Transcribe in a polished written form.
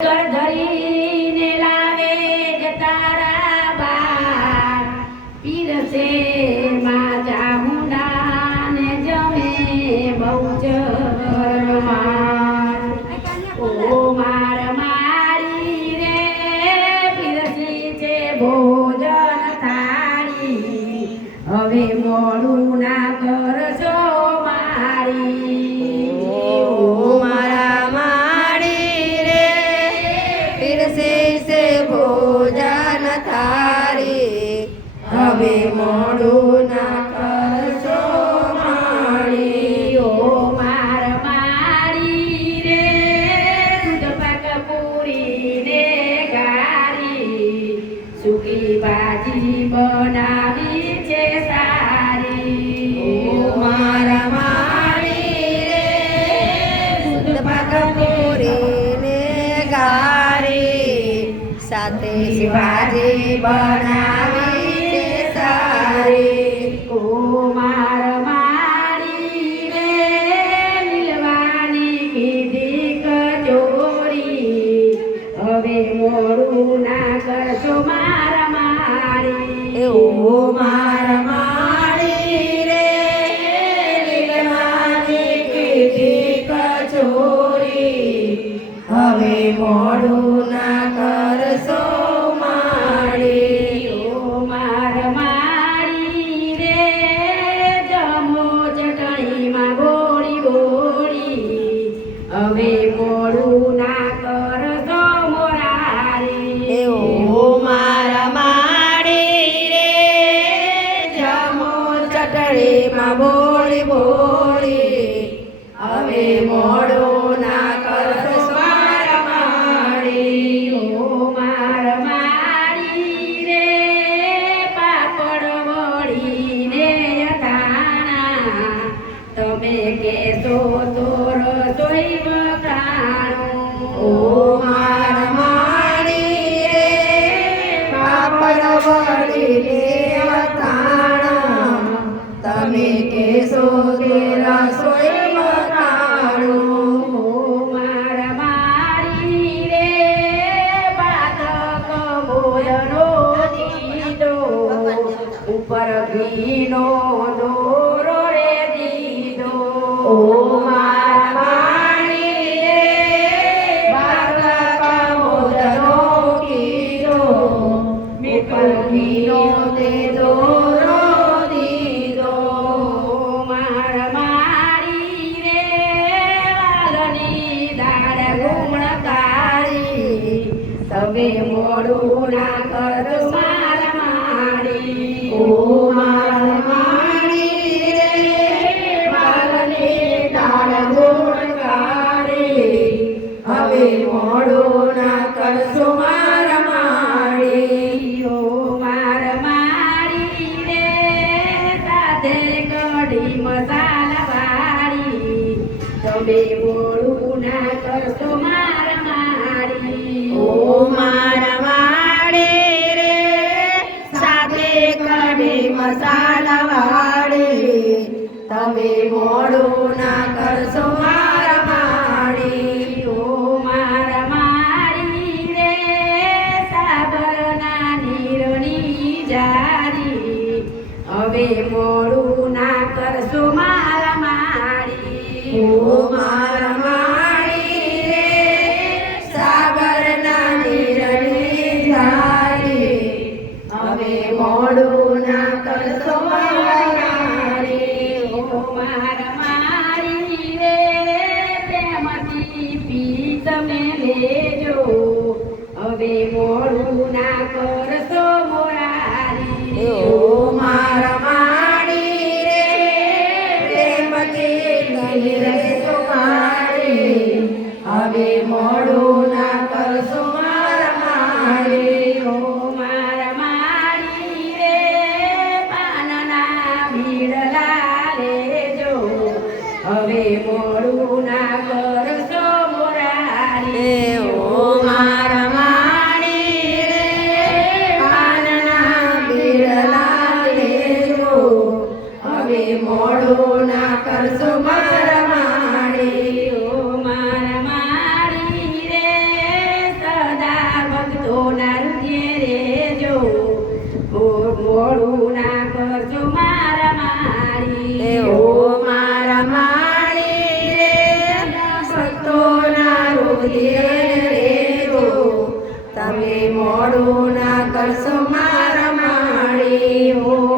ધરીને લાવે જ તારા બાર પીરસે માં ચામુંડાને જમે બહુ જરમાર ઓ માર મારી રે પીરસી છે ભોજન થાળી હવે મોડું ના કરશો મારી ભોજન થાળી હવે મોડું ના કરશો મારી ઓ માર મારી રે દૂધ પાક પૂરી ને ગારી સૂકી ભાજી બનાવી છે સારી ઓ માર મારી રે દૂધ પાક પૂરી ને ગારી સાથે ભાજી બનાવી છે સારી ઓ માર મારી રે લીલવાની કીધી કચોરી હવે મોડું ના કરશો માર મારી ઓ માર મારી રે લીલવાની કીધી કચોરી હવે મોડું ના કરશો મારી ઓ માર મારી રે જમો ચટણીમાં ગોળી ગોળી હવે મોડું ના કરશો મોરારી ઓ માર મારી રે જમો ચટણીમાં બોળી બોળી હવે મોડું ના કરશો ઓ માર મારી રે પાપડ વળીને અથાણા તમે કેશો તો રસોઈ વખાણો ઓ માર મારી રે પાપડ વળીને અથાણા તમે કેશો તે રસોઈ વખાણો ઓ માર મારી રે પાતક ભોજનો દીધો ઉપર ઘીનો દોરો રે દીધો ઓ માર મારી રે બાળક ભોજનો કીધો ઉપર ઘીનો તે દોરો દીધો માર મારી રે વાલની દાળ ગુણ કાળી તમે મોડું ના કરશો માર મારી ઓ માર મારી રે બાળની દાળ ગુણ કાળી હવે મોડું ના કરશો માર મારી ઓ માર મારી રે સાથે કઢી મસાલા વાળી તમે મોડું ના કરશો માર મારી ઓ માર મારી રે સાથે કઢી મસાલા વાળી તમે મોડું ના કરશો માર મારી ઓ માર મારી રે સાબરના નીરની જારી હવે મોડું ના કરશો માર મારી ઓ માર મારી રે સાગરના નીરની ધારી હવે મોડું ના કરશો માર મારી ઓ માર મારી રે પ્રેમથી પી તમે લેજો હવે મોડું ના કરશો મોરારી ઓ માર મારી ધ્યેય રેજો તમે મોડું ના કરશો મારા માળી.